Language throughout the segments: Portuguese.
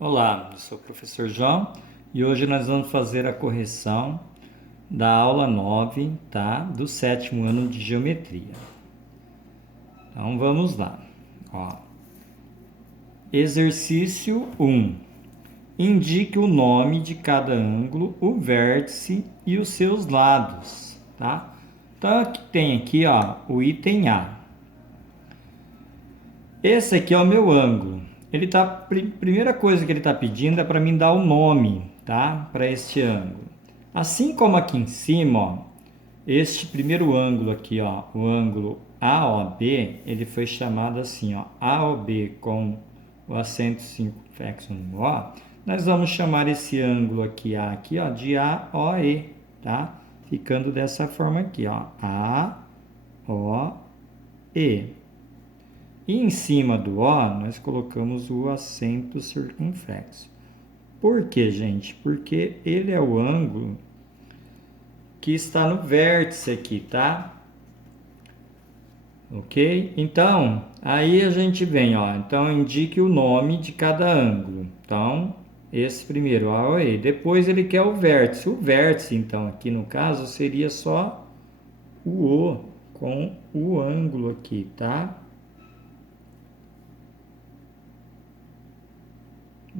Olá, eu sou o professor João e hoje nós vamos fazer a correção da aula 9, tá? Do 7º ano de Geometria. Então vamos lá. Ó. Exercício 1. Indique o nome de cada ângulo, o vértice e os seus lados, tá? Então tem aqui, ó, o item A. Esse aqui é o meu ângulo. Primeira coisa que ele está pedindo é para mim dar o nome, tá? Para este ângulo. Assim como aqui em cima, ó, este primeiro ângulo aqui, ó, o ângulo AOB, ele foi chamado assim, ó, AOB com o acento circunflexo no O. Nós vamos chamar esse ângulo aqui, A aqui, ó, de AOE, tá? Ficando dessa forma aqui, ó, AOE. E em cima do O, nós colocamos o acento circunflexo. Por quê, gente? Porque ele é o ângulo que está no vértice aqui, tá? Ok? Então, aí a gente vem, ó. Então, indique o nome de cada ângulo. Então, esse primeiro, AOE. Depois ele quer o vértice. O vértice, então, aqui no caso, seria só o O com o ângulo aqui, tá?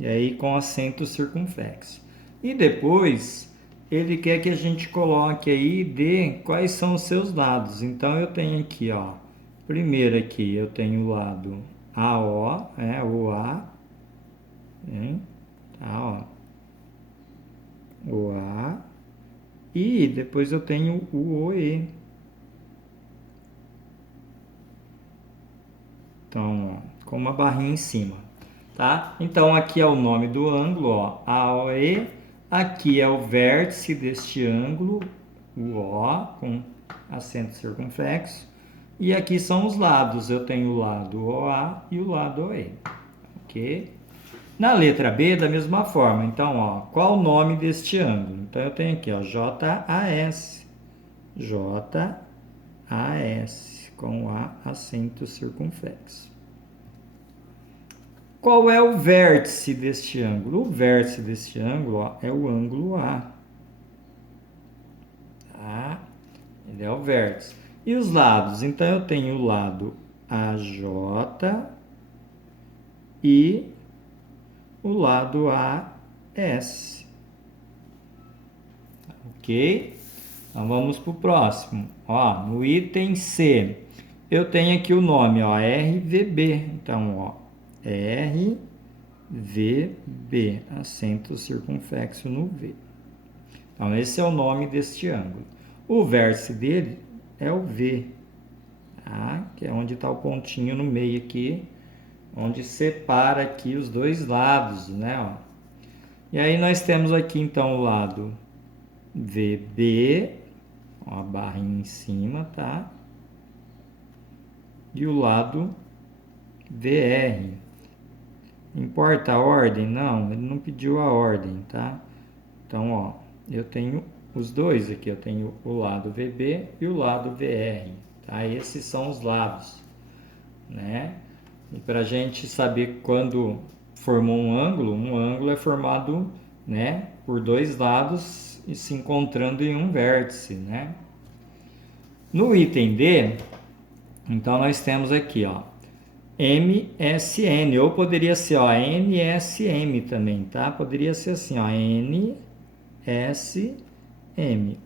E aí com acento circunflexo. E depois ele quer que a gente coloque aí de quais são os seus lados. Então eu tenho aqui, ó, primeiro aqui eu tenho o lado AO, o A, hein? Tá, ó, o A, e depois eu tenho o OE. Então, ó, com uma barrinha em cima, tá? Então aqui é o nome do ângulo, ó, AOE. Aqui é o vértice deste ângulo, o O, com acento circunflexo. E aqui são os lados, eu tenho o lado OA e o lado OE, ok? Na letra B, da mesma forma, então, ó, qual o nome deste ângulo? Então, eu tenho aqui, ó, JAS, JAS, com A acento circunflexo. Qual é o vértice deste ângulo? O vértice deste ângulo, ó, é o ângulo A. Tá? Ele é o vértice. E os lados? Então, eu tenho o lado AJ e o lado AS. Ok? Então, vamos para o próximo. Ó, no item C, eu tenho aqui o nome, ó, RVB. Então, ó, RVB, acento circunflexo no V. Então, esse é o nome deste ângulo. O vértice dele é o V, tá? Que é onde está o pontinho no meio aqui, onde separa aqui os dois lados, né? Ó. E aí nós temos aqui, então, o lado VB, ó, a barrinha em cima, tá? E o lado VR. Importa a ordem? Não, ele não pediu a ordem, tá? Então, ó, eu tenho os dois aqui, eu tenho o lado VB e o lado VR, tá? Esses são os lados, né? E para a gente saber quando formou um ângulo é formado, né, por dois lados e se encontrando em um vértice, né? No item D, então nós temos aqui, ó, MSN, ou poderia ser, ó, NSM também, tá? Poderia ser assim, ó, NSM.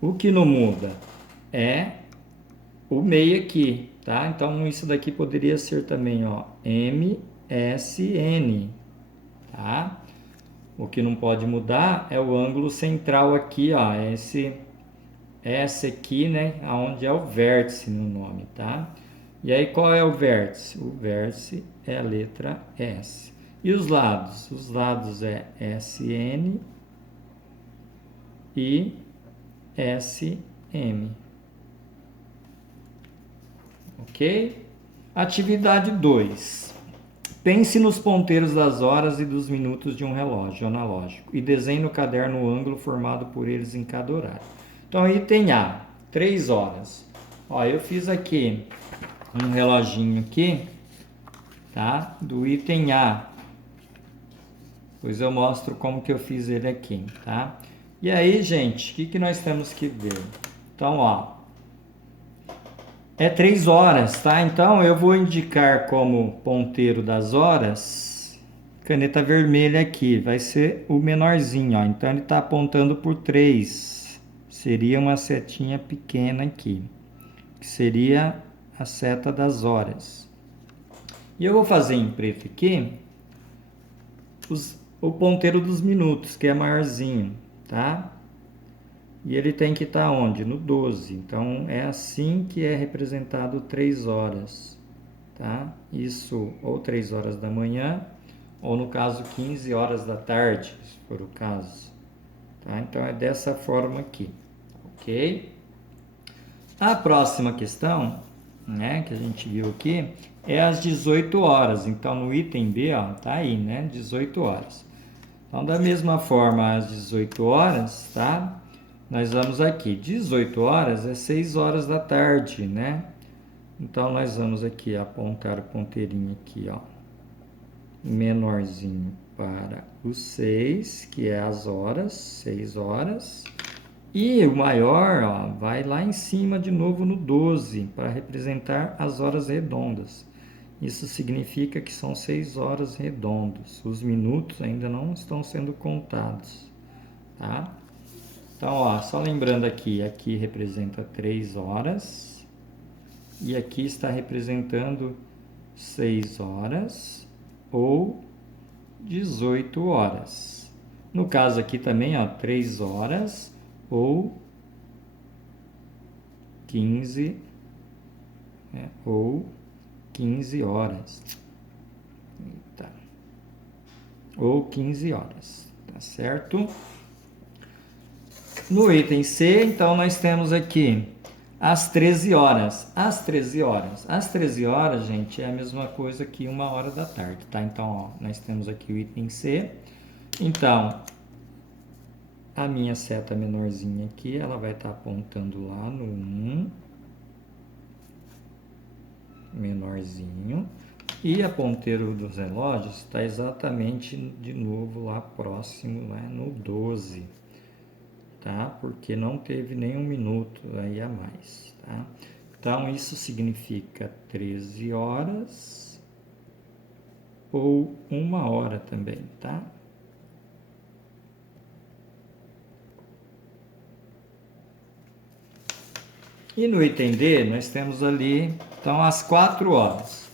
O que não muda é o meio aqui, tá? Então, isso daqui poderia ser também, ó, MSN, tá? O que não pode mudar é o ângulo central aqui, ó, esse aqui, né, onde é o vértice no nome, tá? E aí, qual é o vértice? O vértice é a letra S. E os lados? Os lados é SN e SM. Ok? Atividade 2. Pense nos ponteiros das horas e dos minutos de um relógio analógico e desenhe no caderno o ângulo formado por eles em cada horário. Então, item A, 3 horas. Ó, eu fiz aqui um reloginho aqui, tá? Do item A. Depois eu mostro como que eu fiz ele aqui, tá? E aí, gente, o que nós temos que ver? Então, ó, é 3 horas, tá? Então, eu vou indicar como ponteiro das horas, caneta vermelha aqui, vai ser o menorzinho, ó. Então, ele está apontando por 3. Seria uma setinha pequena aqui, que seria a seta das horas. E eu vou fazer em preto aqui o ponteiro dos minutos, que é maiorzinho, tá? E ele tem que estar onde? No 12. Então, é assim que é representado 3 horas, tá? Isso ou 3 horas da manhã, ou no caso 15 horas da tarde, se for o caso. Tá? Então, é dessa forma aqui, ok? A próxima questão, né, que a gente viu aqui, é às 18 horas. Então, no item B, ó, tá aí, né, 18 horas. Então, da mesma forma, às 18 horas, tá? Nós vamos aqui, 18 horas é 6 horas da tarde, né? Então, nós vamos aqui apontar o ponteirinho aqui, ó, menorzinho para o 6, que é as horas, 6 horas. E o maior, ó, vai lá em cima de novo no 12, para representar as horas redondas. Isso significa que são 6 horas redondos. Os minutos ainda não estão sendo contados, tá? Então, ó, só lembrando aqui representa 3 horas e aqui está representando 6 horas ou 18 horas. No caso aqui também, ó, 3 horas ou 15, né, ou 15 horas. Eita. Ou 15 horas, tá certo? No item C, então, nós temos aqui às 13 horas. Às 13 horas. Às 13 horas, gente, é a mesma coisa que 1 hora da tarde, tá? Então, ó, nós temos aqui o item C. Então, a minha seta menorzinha aqui, ela vai estar apontando lá no 1. Menorzinho. E a ponteiro dos relógios está exatamente de novo lá próximo, né, no 12. Tá? Porque não teve nenhum minuto aí a mais, tá? Então, isso significa 13 horas ou 1 hora também, tá? E no item D, nós temos ali, então, as 4 horas.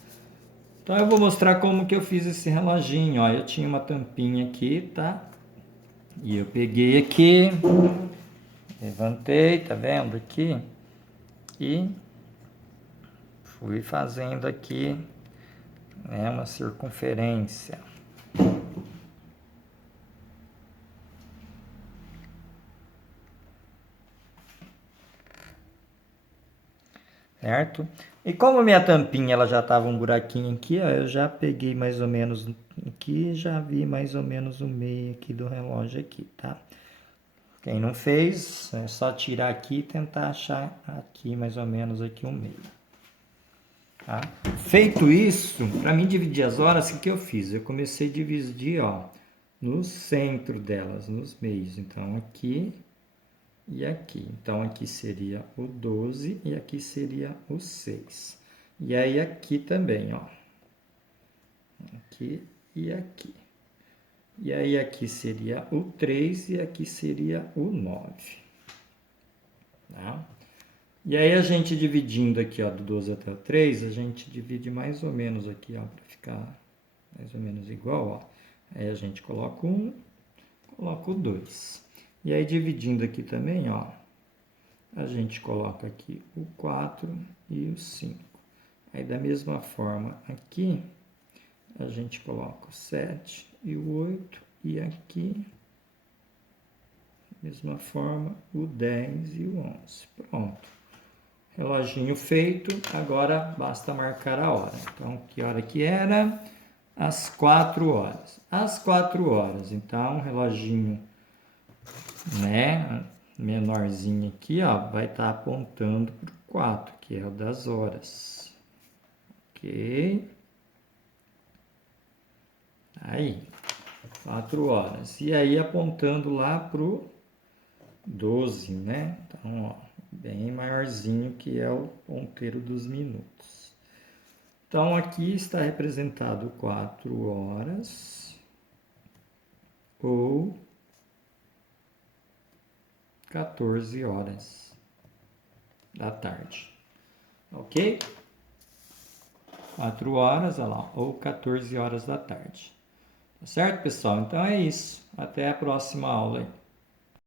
Então, eu vou mostrar como que eu fiz esse reloginho, ó. Eu tinha uma tampinha aqui, tá? E eu peguei aqui, levantei, tá vendo aqui? E fui fazendo aqui, né, uma circunferência. Certo? E como minha tampinha ela já estava um buraquinho aqui, ó, eu já peguei mais ou menos aqui, já vi mais ou menos o meio aqui do relógio aqui, tá? Quem não fez, é só tirar aqui e tentar achar aqui mais ou menos aqui o meio. Tá? Feito isso, para mim dividir as horas, o que eu fiz? Eu comecei a dividir, ó, no centro delas, nos meios. Então, aqui e aqui. Então, aqui seria o 12 e aqui seria o 6. E aí, aqui também, ó. Aqui e aqui. E aí, aqui seria o 3 e aqui seria o 9. Tá? E aí, a gente dividindo aqui, ó, do 12 até o 3, a gente divide mais ou menos aqui, ó, para ficar mais ou menos igual, ó. Aí, a gente coloca o 1, coloca o 2. E aí, dividindo aqui também, ó, a gente coloca aqui o 4 e o 5. Aí, da mesma forma, aqui, a gente coloca o 7 e o 8. E aqui, da mesma forma, o 10 e o 11. Pronto. Reloginho feito. Agora, basta marcar a hora. Então, que hora que era? Às 4 horas. Às 4 horas. Então, reloginho, né, menorzinho aqui, ó, vai estar apontando para o 4, que é o das horas. Ok? Aí. 4 horas. E aí apontando lá pro 12, né? Então, ó, bem maiorzinho que é o ponteiro dos minutos. Então, aqui está representado 4 horas ou 14 horas da tarde. Ok? 4 horas, olha lá, ou 14 horas da tarde. Tá certo, pessoal? Então é isso. Até a próxima aula aí.